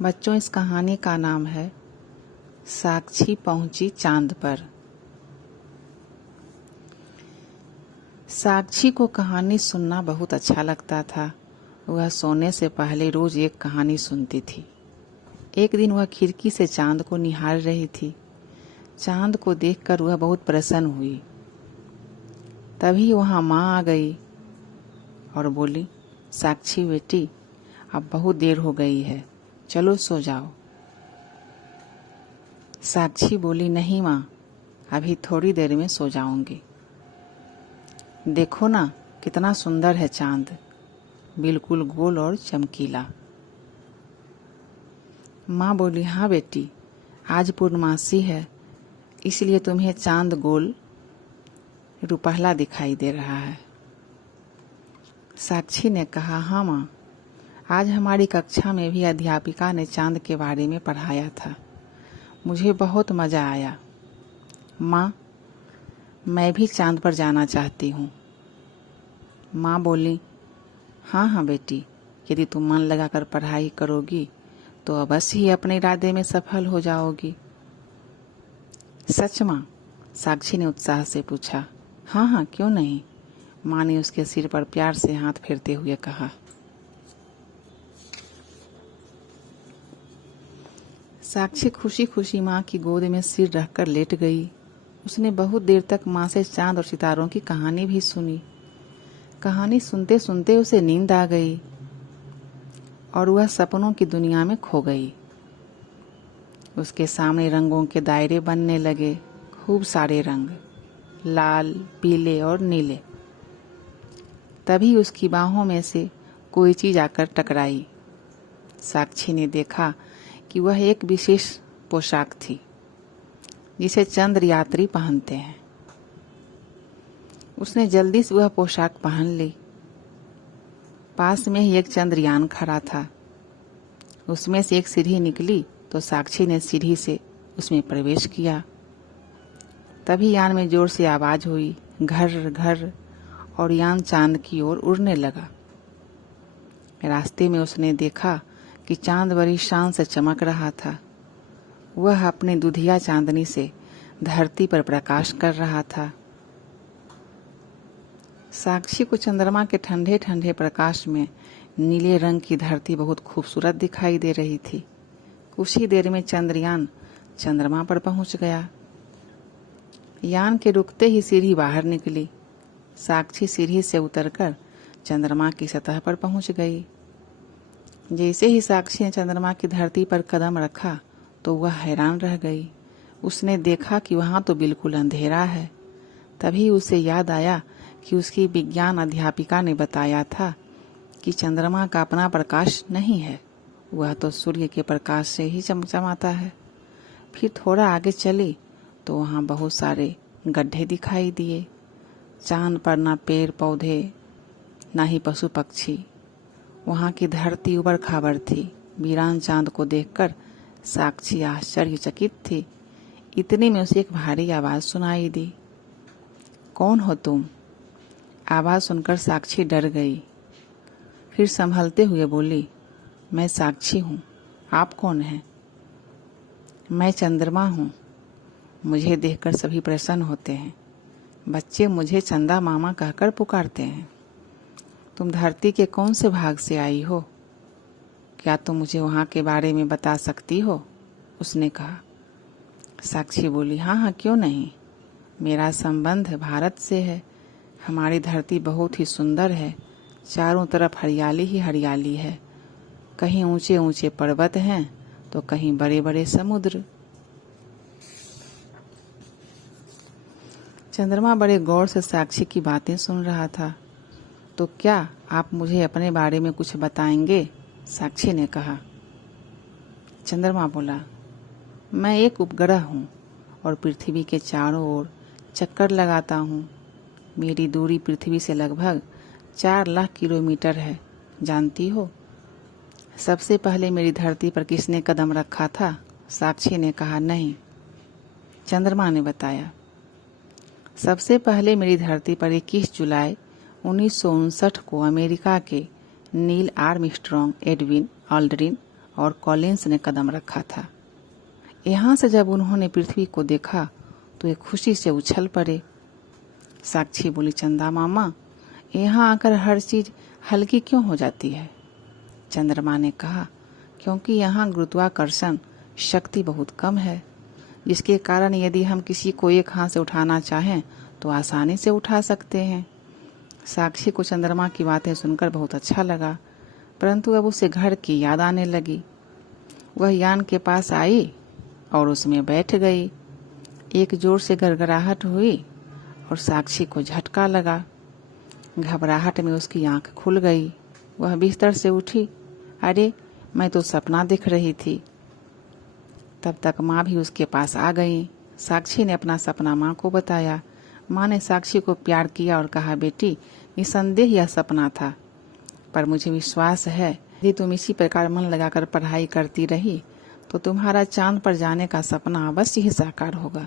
बच्चों, इस कहानी का नाम है साक्षी पहुंची चांद पर। साक्षी को कहानी सुनना बहुत अच्छा लगता था। वह सोने से पहले रोज एक कहानी सुनती थी। एक दिन वह खिड़की से चांद को निहार रही थी। चांद को देखकर वह बहुत प्रसन्न हुई। तभी वहां माँ आ गई और बोली, साक्षी बेटी, अब बहुत देर हो गई है, चलो सो जाओ। साक्षी बोली, नहीं माँ, अभी थोड़ी देर में सो जाऊंगी। देखो ना, कितना सुंदर है चांद, बिल्कुल गोल और चमकीला। माँ बोली, हाँ बेटी, आज पूर्णमासी है, इसलिए तुम्हें चांद गोल रुपहला दिखाई दे रहा है। साक्षी ने कहा, हाँ माँ, आज हमारी कक्षा में भी अध्यापिका ने चांद के बारे में पढ़ाया था, मुझे बहुत मजा आया। माँ, मैं भी चांद पर जाना चाहती हूँ। माँ बोली, हाँ हाँ बेटी, यदि तुम मन लगाकर पढ़ाई करोगी तो अवश्य ही अपने इरादे में सफल हो जाओगी। सच माँ? साक्षी ने उत्साह से पूछा। हाँ हाँ, क्यों नहीं, माँ ने उसके सिर पर प्यार से हाथ फेरते हुए कहा। साक्षी खुशी खुशी माँ की गोद में सिर रखकर लेट गई। उसने बहुत देर तक माँ से चांद और सितारों की कहानी भी सुनी। कहानी सुनते सुनते उसे नींद आ गई और वह सपनों की दुनिया में खो गई। उसके सामने रंगों के दायरे बनने लगे, खूब सारे रंग, लाल, पीले और नीले। तभी उसकी बाहों में से कोई चीज आकर टकराई। साक्षी ने देखा कि वह एक विशेष पोशाक थी जिसे चंद्र यात्री पहनते हैं। उसने जल्दी से वह पोशाक पहन ली। पास में ही एक चंद्रयान खड़ा था। उसमें से एक सीढ़ी निकली तो साक्षी ने सीढ़ी से उसमें प्रवेश किया। तभी यान में जोर से आवाज हुई, घर घर, और यान चांद की ओर उड़ने लगा। रास्ते में उसने देखा कि चांद बड़ी शान से चमक रहा था। वह अपनी दुधिया चांदनी से धरती पर प्रकाश कर रहा था। साक्षी को चंद्रमा के ठंडे ठंडे प्रकाश में नीले रंग की धरती बहुत खूबसूरत दिखाई दे रही थी। कुछ ही देर में चंद्रयान चंद्रमा पर पहुंच गया। यान के रुकते ही सीढ़ी बाहर निकली। साक्षी सीढ़ी से उतरकर चंद्रमा की सतह पर पहुंच गई। जैसे ही साक्षी ने चंद्रमा की धरती पर कदम रखा तो वह हैरान रह गई। उसने देखा कि वहां तो बिल्कुल अंधेरा है। तभी उसे याद आया कि उसकी विज्ञान अध्यापिका ने बताया था कि चंद्रमा का अपना प्रकाश नहीं है, वह तो सूर्य के प्रकाश से ही चमचमाता है। फिर थोड़ा आगे चली तो वहां बहुत सारे गड्ढे दिखाई दिए। चांद पर ना पेड़ पौधे, ना ही पशु पक्षी। वहां की धरती उबड़ खाबड़ थी। वीरान चांद को देखकर साक्षी आश्चर्यचकित थी। इतने में उसे एक भारी आवाज सुनाई दी। कौन हो तुम? आवाज सुनकर साक्षी डर गई। फिर संभलते हुए बोली, मैं साक्षी हूँ, आप कौन हैं? मैं चंद्रमा हूँ। मुझे देखकर सभी प्रसन्न होते हैं। बच्चे मुझे चंदा मामा कहकर पुकारते हैं। तुम धरती के कौन से भाग से आई हो? क्या तुम मुझे वहां के बारे में बता सकती हो? उसने कहा। साक्षी बोली, हाँ हाँ, क्यों नहीं, मेरा संबंध भारत से है। हमारी धरती बहुत ही सुंदर है। चारों तरफ हरियाली ही हरियाली है। कहीं ऊंचे ऊंचे पर्वत हैं तो कहीं बड़े बड़े समुद्र। चंद्रमा बड़े गौर से साक्षी की बातें सुन रहा था। तो क्या आप मुझे अपने बारे में कुछ बताएंगे? साक्षी ने कहा। चंद्रमा बोला, मैं एक उपग्रह हूँ और पृथ्वी के चारों ओर चक्कर लगाता हूँ। मेरी दूरी पृथ्वी से लगभग 4 लाख किलोमीटर है, जानती हो? सबसे पहले मेरी धरती पर किसने कदम रखा था? साक्षी ने कहा, नहीं। चंद्रमा ने बताया, सबसे पहले मेरी धरती पर 21 जुलाई 1959 को अमेरिका के नील आर्मस्ट्रॉन्ग, एडविन ऑल्ड्रिन और कॉलिंस ने कदम रखा था। यहाँ से जब उन्होंने पृथ्वी को देखा तो एक खुशी से उछल पड़े। साक्षी बोली, चंदा मामा, यहाँ आकर हर चीज हल्की क्यों हो जाती है? चंद्रमा ने कहा, क्योंकि यहाँ गुरुत्वाकर्षण शक्ति बहुत कम है, जिसके कारण यदि हम किसी को एक हाथ से उठाना चाहें तो आसानी से उठा सकते हैं। साक्षी को चंद्रमा की बातें सुनकर बहुत अच्छा लगा, परंतु अब उसे घर की याद आने लगी। वह यान के पास आई और उसमें बैठ गई। एक जोर से गड़गड़ाहट हुई और साक्षी को झटका लगा। घबराहट में उसकी आंख खुल गई। वह बिस्तर से उठी। अरे, मैं तो सपना देख रही थी। तब तक माँ भी उसके पास आ गई। साक्षी ने अपना सपना माँ को बताया। माँ ने साक्षी को प्यार किया और कहा, बेटी, निसंदेह यह सपना था, पर मुझे विश्वास है यदि तुम इसी प्रकार मन लगाकर पढ़ाई करती रही तो तुम्हारा चांद पर जाने का सपना अवश्य ही साकार होगा।